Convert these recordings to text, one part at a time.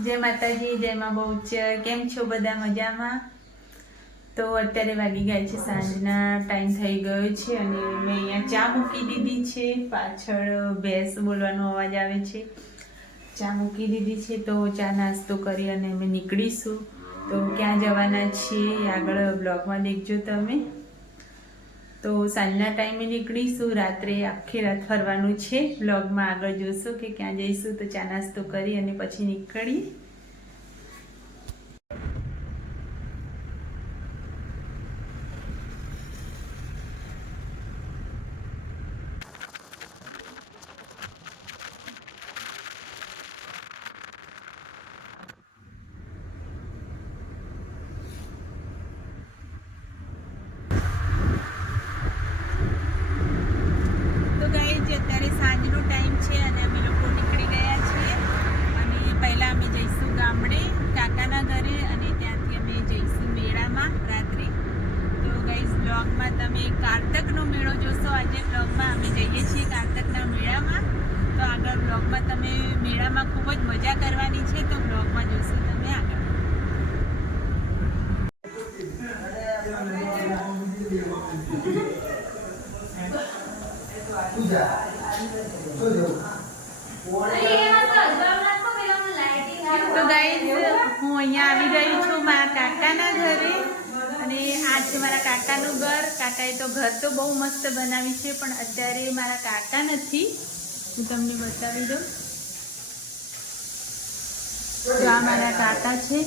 જય માતાજી, જય માં બહુચર. કેમ છો બધા? મજામાં? તો અત્યારે વાગી ગયા છે સાંજના, ટાઈમ થઈ ગયો છે અને મેં અહીંયા ચા મૂકી દીધી છે. પાછળ ભેંસ બોલવાનો અવાજ આવે છે. ચા મૂકી દીધી છે તો ચા નાસ્તો કરી અને અમે નીકળીશું. તો ક્યાં જવાના છીએ આગળ બ્લોગમાં દેખજો તમે. તો સાંજના ટાઈમે નીકળીશું, રાત્રે આખી રાત ફરવાનું છે. બ્લોગમાં આગળ જોશો કે ક્યાં જઈશું. તો ચા નાસ્તો કરી અને પછી નીકળીએ. અત્યારે સાંજનો ટાઈમ છે અને અમે લોકો નીકળી ગયા છીએ અને પહેલાં અમે જઈશું ગામડે કાકાના ઘરે અને ત્યાંથી અમે જઈશું મેળામાં રાત્રે. તો ગાઈઝ બ્લોગમાં તમે કારતકનો મેળો જોશો. આજે બ્લોગમાં અમે જઈએ છીએ કારતકના મેળામાં. તો આગળ બ્લોગમાં તમે મેળામાં ખૂબ જ મજા કરવાની છે. તો બ્લોગમાં જોશો તમે આગળ. તો ગાઈઝ હું અહીંયા આવી ગઈ છું મારા કાકાના ઘરે અને આ છે મારા કાકાનું ઘર. કાકાએ તો ઘર તો બહુ મસ્ત બનાવી છે પણ અત્યારે મારા કાકા નથી. હું તમને બતાવી દઉં. તો આ મારા કાકા છે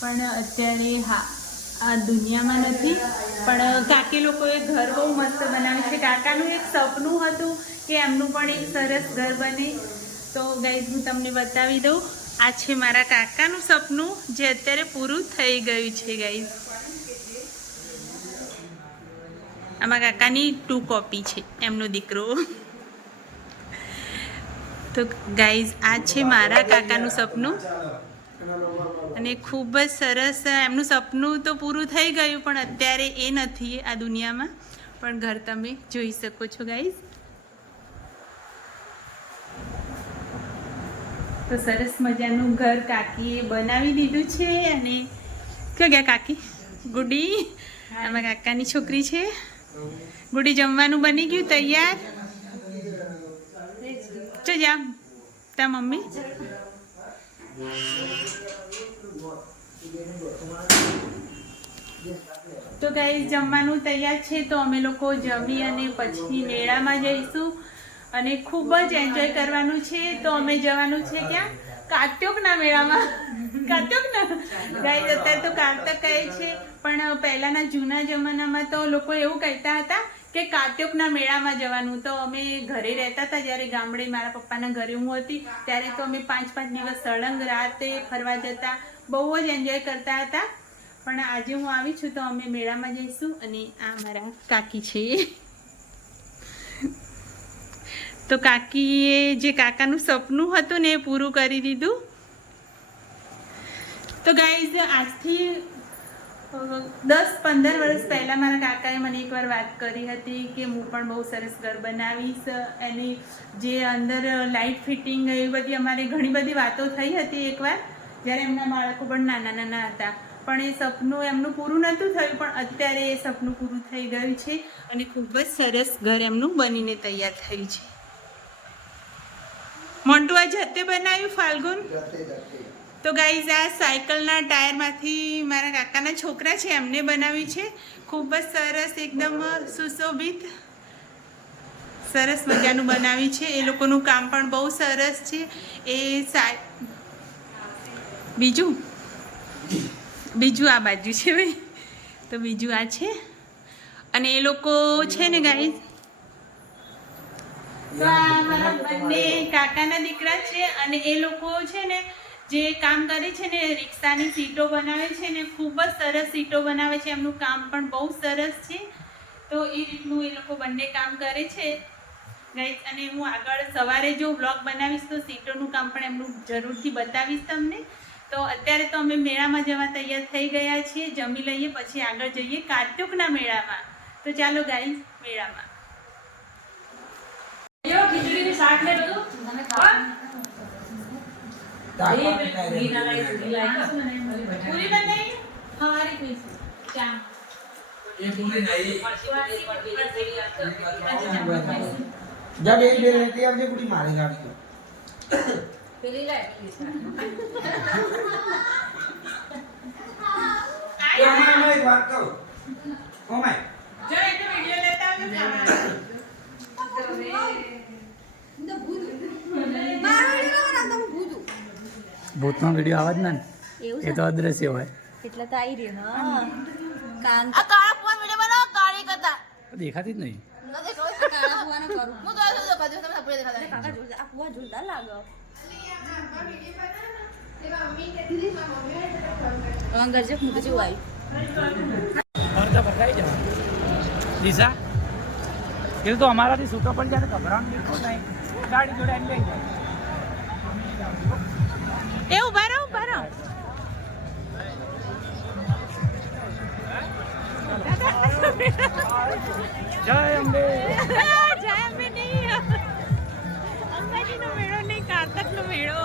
પણ અત્યારે આ દુનિયામાં નથી. પણ કાકી લોકોએ ઘર બહુ મસ્ત બનાવ્યું છે. કાકાનું એક સપનું હતું કે એમનું પણ એક સરસ ઘર બને. તો ગાઈઝ હું તમને બતાવી દઉં. આ છે મારા કાકાનું સપનું જે અત્યારે પૂરું થઈ ગયું છે ગાઈઝ. આમાં કાકાની 2 કોપી છે, એમનો દીકરો. તો ગાઈઝ આ છે મારા કાકાનું સપનું અને ખૂબ જ સરસ. એમનું સપનું તો પૂરું થઈ ગયું પણ અત્યારે એ નથી આ દુનિયામાં. પણ ઘર તમે જોઈ શકો છો ગાઈઝ. તો સરસ મજાનું ઘર કાકીએ બનાવી દીધું છે. અને ક્યાં ગયા કાકી? ગુડી આમાં કાકાની છોકરી છે. ગુડી જમવાનું બની ગયું તૈયાર? ચો જા તા મમ્મી. તો ગાઈસ જમવાનું તૈયાર છે. તો અમે લોકો જમી અને પછી મેળામાં જઈશું અને ખૂબ જ એન્જોય કરવાનું છે. તો અમે જવાનું છે ક્યાં? કાત્યોકના મેળામાં. કાત્યોકના ગાઈસ અત્યારે તો કારતક કહે છે પણ પહેલાના જૂના જમાનામાં તો લોકો એવું કહેતા હતા કે કાત્યોકના મેળામાં જવાનું. તો અમે ઘરે રહેતા હતા જ્યારે ગામડે મારા પપ્પાના ઘરે હું હતી ત્યારે તો અમે 5-5 દિવસ સળંગ રાતે ફરવા જતા, બહુ જ એન્જોય કરતા હતા. પણ આજે હું આવી છું તો અમે મેળામાં જઈશું. અને આ મારા કાકી છે. તો કાકીએ જે કાકાનું સપનું હતું ને એ પૂરું કરી દીધું. તો ગાઈઝ આજથી 10-15 વર્ષ પહેલાં મારા કાકાએ મને એકવાર વાત કરી હતી કે હું પણ બહુ સરસ ઘર બનાવીશ. એની જે અંદર લાઇટ ફિટિંગ એવી બધી અમારે ઘણી બધી વાતો થઈ હતી એકવાર જ્યારે એમના બાળકો પણ નાના નાના હતા. પણ એ સપનું એમનું પૂરું નહોતું થયું પણ અત્યારે એ સપનું પૂરું થઈ ગયું છે અને ખૂબ જ સરસ ઘર એમનું બનીને તૈયાર થયું છે. મોન્ટુ આ જાતે બનાવ્યું ફાલ્ગુન? તો ગાઈઝ આ સાયકલના ટાયરમાંથી મારા કાકાના છોકરા છે એમને બનાવી છે. ખૂબ જ સરસ, એકદમ સુશોભિત, સરસ મજાનું બનાવ્યું છે. એ લોકોનું કામ પણ બહુ સરસ છે. એ બીજું આ બાજુ છે ભાઈ. તો બીજું આ છે અને એ લોકો છે ને ગાઈઝ તો આ મારા બંને કાકાના દીકરા છે અને એ લોકો છે ને જે કામ કરે છે ને રિક્ષાની સીટો બનાવે છે ને ખૂબ જ સરસ સીટો બનાવે છે. એમનું કામ પણ બહુ સરસ છે. તો એ રીતનું એ લોકો બંને કામ કરે છે ગાઈઝ. અને હું આગળ સવારે જો વ્લોગ બનાવીશ તો સીટોનું કામ પણ એમનું જરૂરથી બતાવીશ તમને. તો અત્યારે તો અમે મેળામાં જવા તૈયાર થઈ ગયા છીએ. જમી લઈએ પછી આગળ જઈએ કાત્યોકના મેળામાં. તો ચાલો ગાઈઝ મેળામાં. ખીચડીની શાક ને બધું પૂરી બનાવી હવારે પીશું ચા जब एक बेर रहती है अब ये कुछ मारेगा अभी પેલી લાય तो मैं एक बात कहूं ओ मैं જો એટલે વિડિયો લેતા આવજો ખાવા ભૂતનો વિડીયો આવે જ ને એવું એ તો અદ્રશ્ય હોય એટલે તો આવી રહ્યો હા કાન આ કાળા ફોન વિડિયો બનાવો કાળી કરતા દેખાતી જ નહીં નથી ખબર કાળા ફુવાનો કરું હું તો આ કદી તમે આપણે દેખાતા કાકા જોરદાર આ ફુવા જોરદાર લાગે અંગર જે મુકે જેવું આવ્યું ફરતા ફરકાઈ જવા દિશા એ તો અમારાથી છૂટો પડી જાય તો ગભરાણ બિલકુલ નહીં ગાડી જોડે આવી લઈ જાય એ ઉભા રહો ઉભા રહો જય અંબે જય અંબે નહીં અંબાજીનો મેળો નહીં કારતકનો મેળો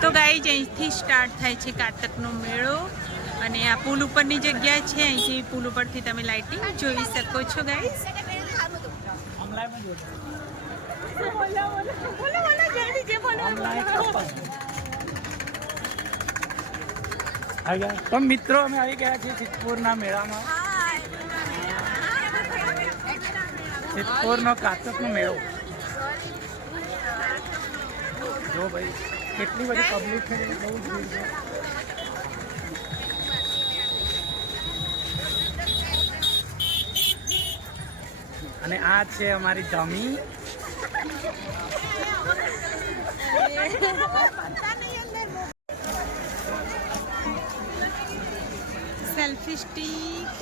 તો ગાઈઝ અહીંથી સ્ટાર્ટ થાય છે કારતકનો મેળો અને આ પુલ ઉપરની જગ્યા છે અહીંથી પુલ ઉપરથી તમે લાઇટિંગ જોઈ શકો છો ગાઈઝ તો મિત્રો અમે આવી ગયા છીએ સિદ્ધપુરના મેળામાં સિદ્ધપુરનો કારતકનો મેળો જો ભાઈ કેટલી બધી પબ્લિક છે બહુ જ ભીડ છે અને આ છે અમારી જમી સેલ્ફી સ્ટિક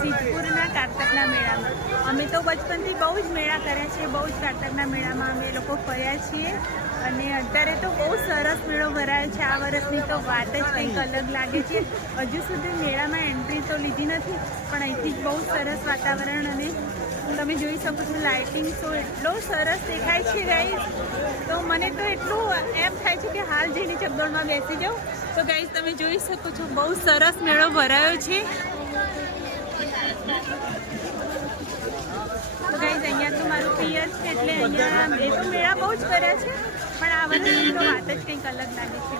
સિદ્ધપુરના કારતકના મેળામાં અમે તો બચપનથી બહુ જ મેળા કર્યા છે બહુ જ કારતકના મેળામાં અમે લોકો ફર્યા છીએ અને અત્યારે તો બહુ સરસ મેળો ભરાયો છે આ વર્ષની તો વાત જ કંઈક અલગ લાગે છે હજુ સુધી મેળામાં એન્ટ્રી તો લીધી નથી પણ અહીંથી જ બહુ સરસ વાતાવરણ અને તમે જોઈ શકો છો લાઇટિંગ તો એટલો સરસ દેખાય છે ગાઈઝ તો મને તો એટલું એમ થાય છે કે હાલ જઈને ચકડોળમાં બેસી જાઉં તો ગાઈઝ તમે જોઈ શકો છો બહુ સરસ મેળો ભરાયો છે તો ગાઈઝ અહીંયા તો મારું પિયર છે એટલે અહીંયા એ તો મેળા બહુ જ કર્યા છે પણ આ વર્ષની તો વાત જ કંઈક અલગ લાગે છે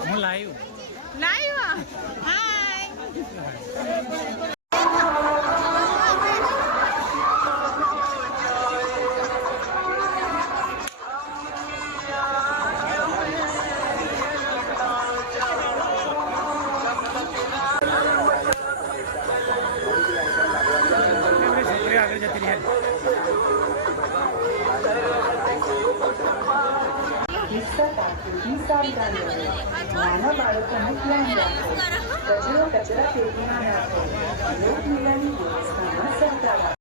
હું લાઈવ લાઈવ હાય છોકરી આગળ જતી રહી નાના બાળકોનું ધ્યાન રાખો કચરો કચરા પેટીમાં નાખો લોકમેળાની વ્યવસ્થામાં સહકાર આપો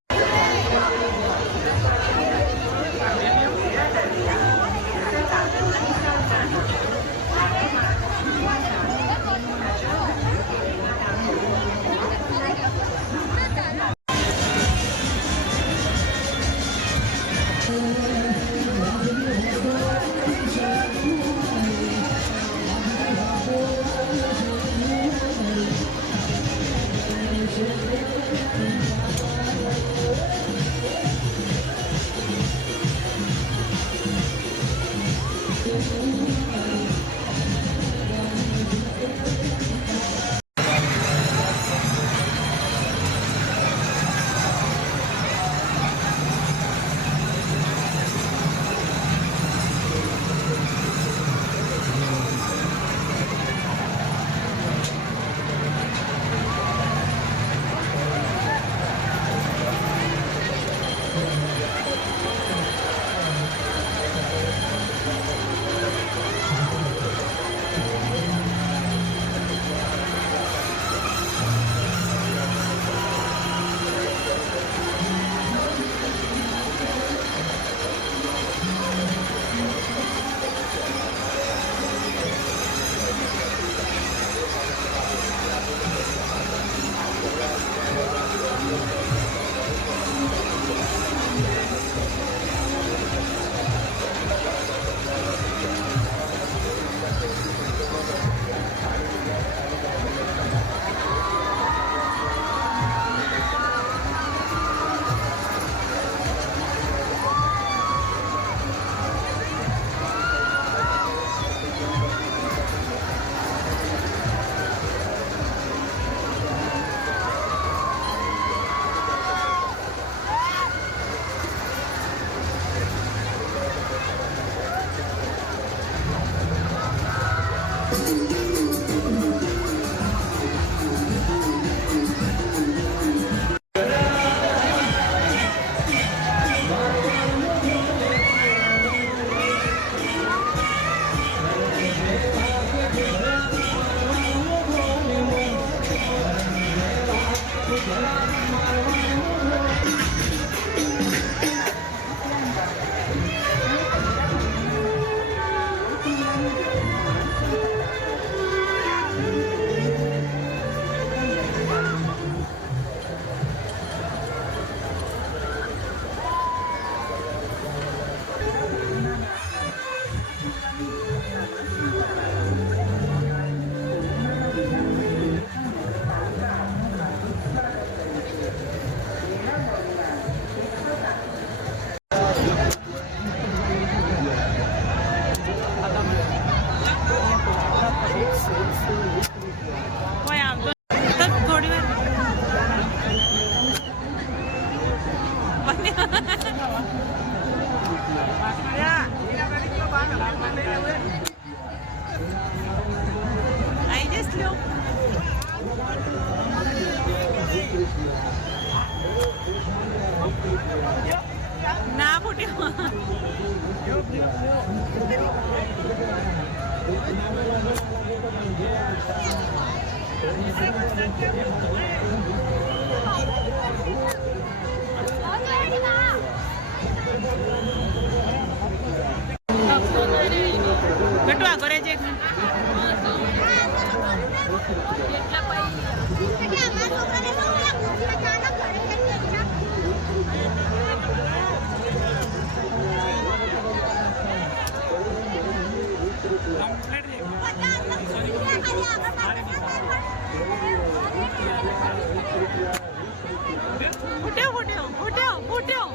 કોઈ આવતો તો થોડી વાર આઈ જસ્ટ લો ના ફૂટ્યો ગટુ આગળ રહેજે એક મિનિટ. ફૂટ્યો ફૂટ્યો ફૂટ્યો ફૂટ્યો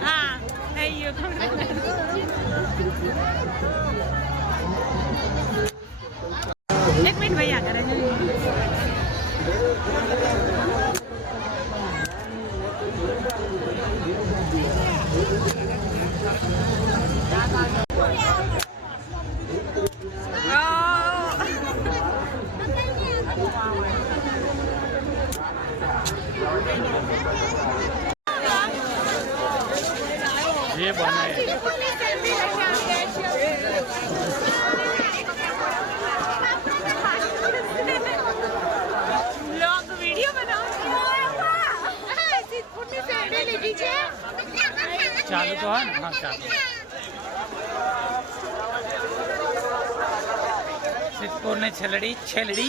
હા થઈ ગયો એક મિનિટ ભાઈ આગળ ये बनाए બ્લોગ વિડિયો બનાવો चालू तो है ना हाँ चालू सिद्धपुर ने छेलड़ी छेलड़ी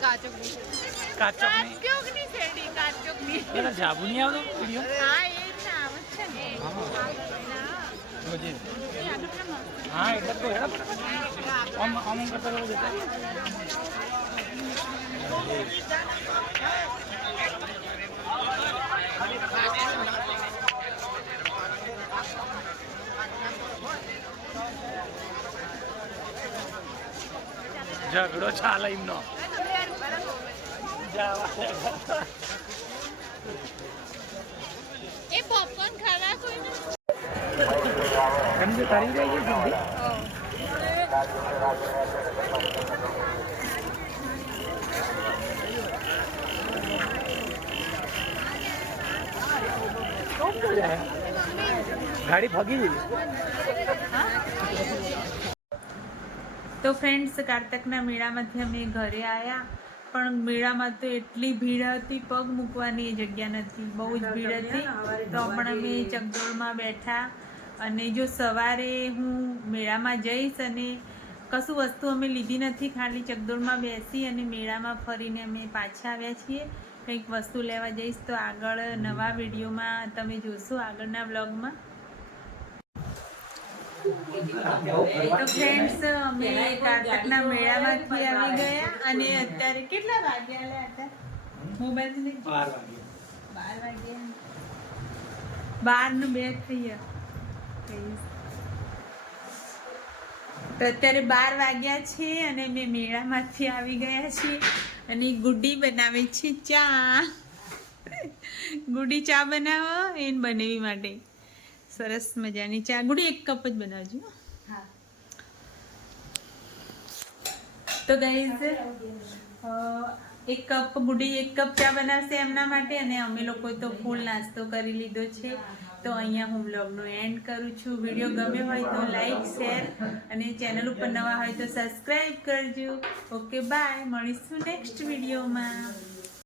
काचोकनी जाबू नहीं आवतो वीडियो हाँ એટલે તો હેડા આમ આમ કરતા રહો જતા ઝઘડો ચાલે એમનો એ પોપકોર્ન ખાવા કોઈને સમજે તારી જાય છે જલ્દી ગાડી ભાગી ગઈ. તો ફ્રેન્ડ્સ કારતકના મેળામાંથી અમે ઘરે આવ્યા પણ મેળામાં તો એટલી ભીડ હતી પગ મૂકવાની એ જગ્યા નથી બહુ જ ભીડ હતી તો પણ અમે ચકડોળમાં બેઠા અને જો સવારે હું મેળામાં જઈશ અને કશું વસ્તુ અમે લીધી નથી ખાલી ચકડોળમાં બેસી અને મેળામાં ફરીને અમે પાછા આવ્યા છીએ કંઈક વસ્તુ લેવા જઈશ તો આગળ નવા વિડીયોમાં તમે જોશો આગળના વ્લોગમાં તો ફ્રેન્ડ્સ અમે કારતકના મેળામાંથી આવી ગયા અને અત્યારે કેટલા વાગ્યા હતા મોબાઈલ 12 વાગ્યા 12 2 થઈ ગયા તો અત્યારે 12 વાગ્યા છે અને મેં મેળામાંથી આવી ગયા છીએ અને ગુડી બનાવે છે ચા ગુડી ચા બનાવો એને બનેવી માટે સરસ મજાની ચા ગુડી એક કપ જ બનાવજો હા તો ગાઈઝ એક કપ ગુડી એક કપ ચા બનાવશે એમના માટે અને અમે લોકો તો ફૂલ નાસ્તો કરી લીધો છે તો અહીંયા હું બ્લોગનો એન્ડ કરું છું. વિડીયો ગમ્યો હોય તો લાઈક શેર અને ચેનલ ઉપર નવા હોય તો સબસ્ક્રાઈબ કરજો. ઓકે બાય, મળીશું નેક્સ્ટ વિડીયોમાં.